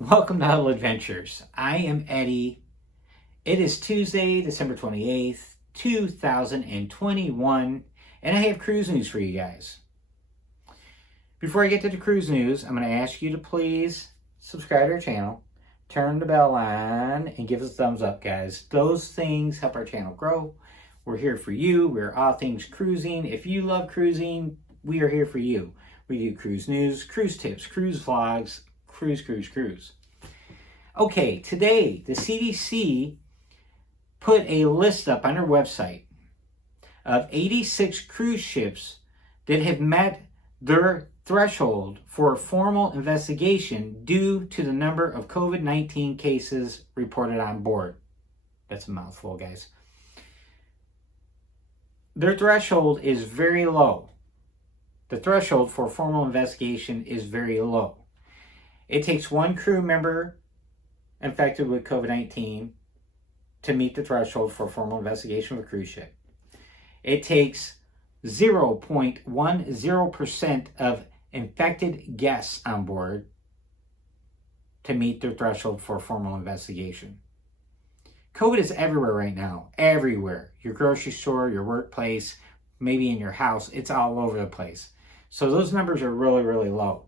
Welcome to Huddle Adventures. I am Eddie. It is Tuesday, December 28th, 2021, and I have cruise news for you guys. Before I get to the cruise news, I'm going to ask you to please subscribe to our channel, turn the bell on, and give us a thumbs up, guys. Those things help our channel grow. We're here for you. We're all things cruising. If you love cruising, we are here for you. We do cruise news, cruise tips, cruise vlogs, cruise. Okay, today the CDC put a list up on their website of 86 cruise ships that have met their threshold for a formal investigation due to the number of COVID-19 cases reported on board. That's a mouthful, guys. Their threshold is very low. The threshold for a formal investigation is very low. It takes one crew member infected with COVID-19 to meet the threshold for a formal investigation of a cruise ship. It takes 0.10% of infected guests on board to meet their threshold for a formal investigation. COVID is everywhere right now. Everywhere. Your grocery store, your workplace, maybe in your house. It's all over the place. So those numbers are really, really low.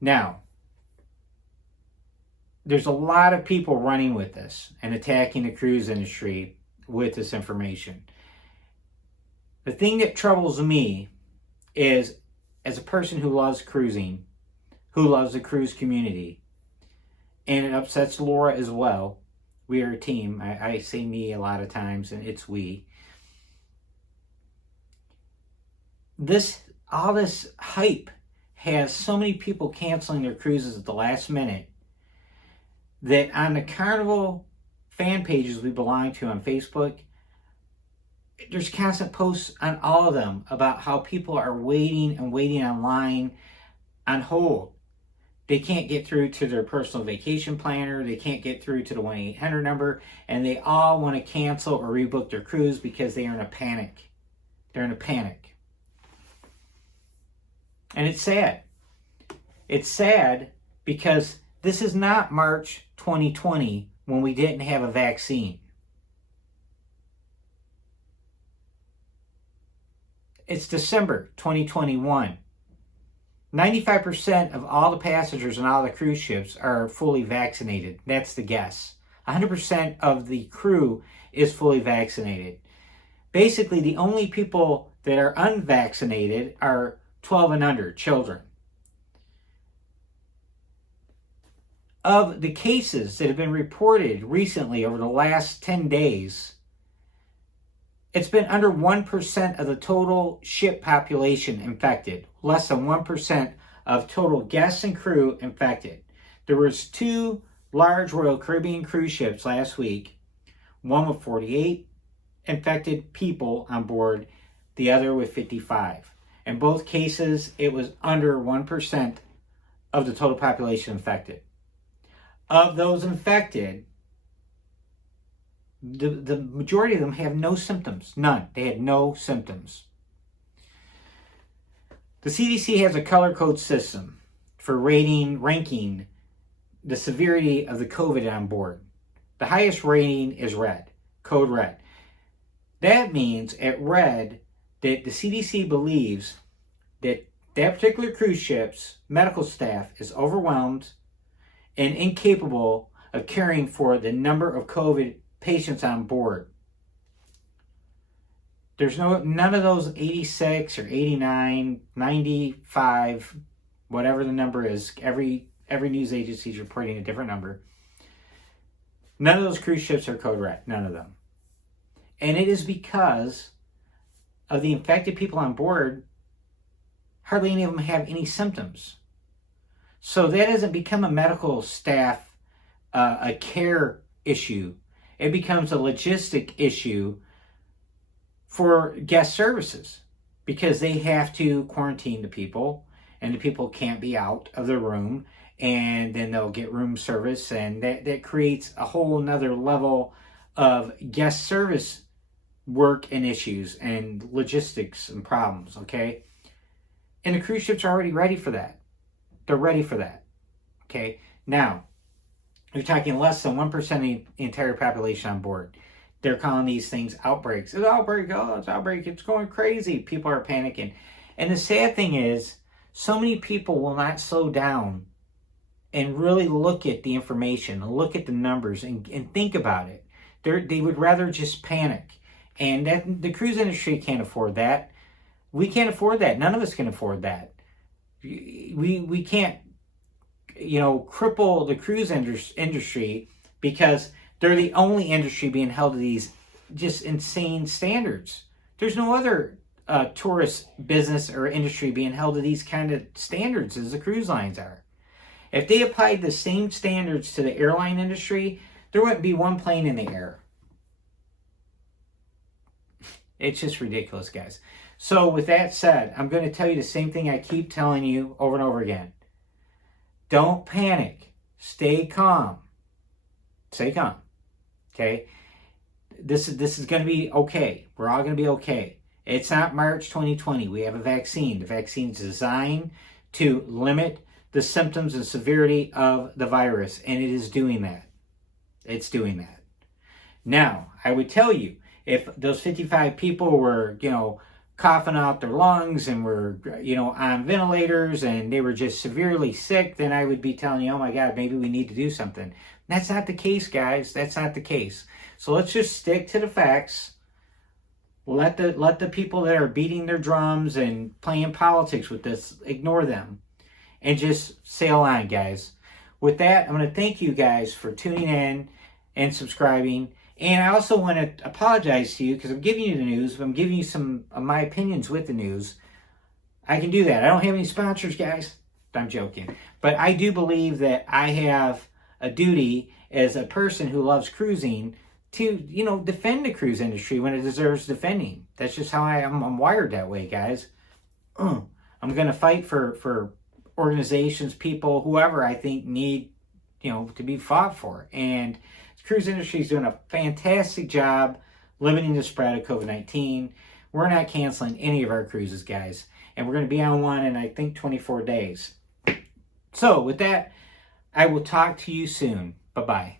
Now, there's a lot of people running with this and attacking the cruise industry with this information. The thing that troubles me is, as a person who loves cruising, who loves the cruise community, and it upsets Laura as well. We are a team. I say me a lot of times, and it's we. All this hype has so many people canceling their cruises at the last minute that on the Carnival fan pages we belong to on Facebook, there's constant posts on all of them about how people are waiting online on hold. They can't get through to their personal vacation planner. They can't get through to the 1-800 number, and they all want to cancel or rebook their cruise because they are in a panic. They're in a panic. And it's sad. It's sad because this is not March 2020 when we didn't have a vaccine. It's December 2021. 95% of all the passengers on all the cruise ships are fully vaccinated. That's the guess. 100% of the crew is fully vaccinated. Basically, the only people that are unvaccinated are 12 and under, children. Of the cases that have been reported recently over the last 10 days, it's been under 1% of the total ship population infected. Less than 1% of total guests and crew infected. There was 2 large Royal Caribbean cruise ships last week. One with 48 infected people on board, the other with 55. In both cases, it was under 1% of the total population infected. Of those infected, the majority of them have no symptoms. None. They had no symptoms. The CDC has a color code system for ranking the severity of the COVID on board. The highest rating is red, code red. That means at red that the CDC believes that particular cruise ship's medical staff is overwhelmed and incapable of caring for the number of COVID patients on board. There's none of those 86 or 89, 95, whatever the number is. Every news agency is reporting a different number. None of those cruise ships are code red. None of them. And it is because of the infected people on board. Hardly any of them have any symptoms. So that doesn't become a medical staff, a care issue. It becomes a logistic issue for guest services because they have to quarantine the people and the people can't be out of the room, and then they'll get room service, and that creates a whole nother level of guest service work and issues and logistics and problems, okay? And the cruise ships are already ready for that. They're ready for that. Okay, now you're talking less than 1% of the entire population on board. They're calling these things outbreaks. It's an outbreak. Oh, it's an outbreak. It's going crazy. People are panicking. And the sad thing is, so many people will not slow down and really look at the information, look at the numbers, and think about it. They would rather just panic. And that the cruise industry can't afford that. We can't afford that. None of us can afford that. We can't, cripple the cruise industry because they're the only industry being held to these just insane standards. There's no other tourist business or industry being held to these kind of standards as the cruise lines are. If they applied the same standards to the airline industry, there wouldn't be one plane in the air. It's just ridiculous, guys. So with that said, I'm going to tell you the same thing I keep telling you over and over again. Don't panic. Stay calm. Stay calm. Okay? This is going to be okay. We're all going to be okay. It's not March 2020. We have a vaccine. The vaccine is designed to limit the symptoms and severity of the virus, and it is doing that. It's doing that. Now, I would tell you, if those 55 people were, coughing out their lungs and were, on ventilators and they were just severely sick, then I would be telling you, oh my God, maybe we need to do something. That's not the case, guys. That's not the case. So let's just stick to the facts. Let the people that are beating their drums and playing politics with this, ignore them. And just sail on, guys. With that, I'm going to thank you guys for tuning in and subscribing. And I also want to apologize to you because I'm giving you the news. I'm giving you some of my opinions with the news. I can do that. I don't have any sponsors, guys. I'm joking. But I do believe that I have a duty as a person who loves cruising to, defend the cruise industry when it deserves defending. That's just how I'm wired that way, guys. I'm going to fight for organizations, people, whoever I think need, to be fought for. And the cruise industry is doing a fantastic job limiting the spread of COVID-19. We're not canceling any of our cruises, guys. And we're going to be on one in, I think, 24 days. So with that, I will talk to you soon. Bye-bye.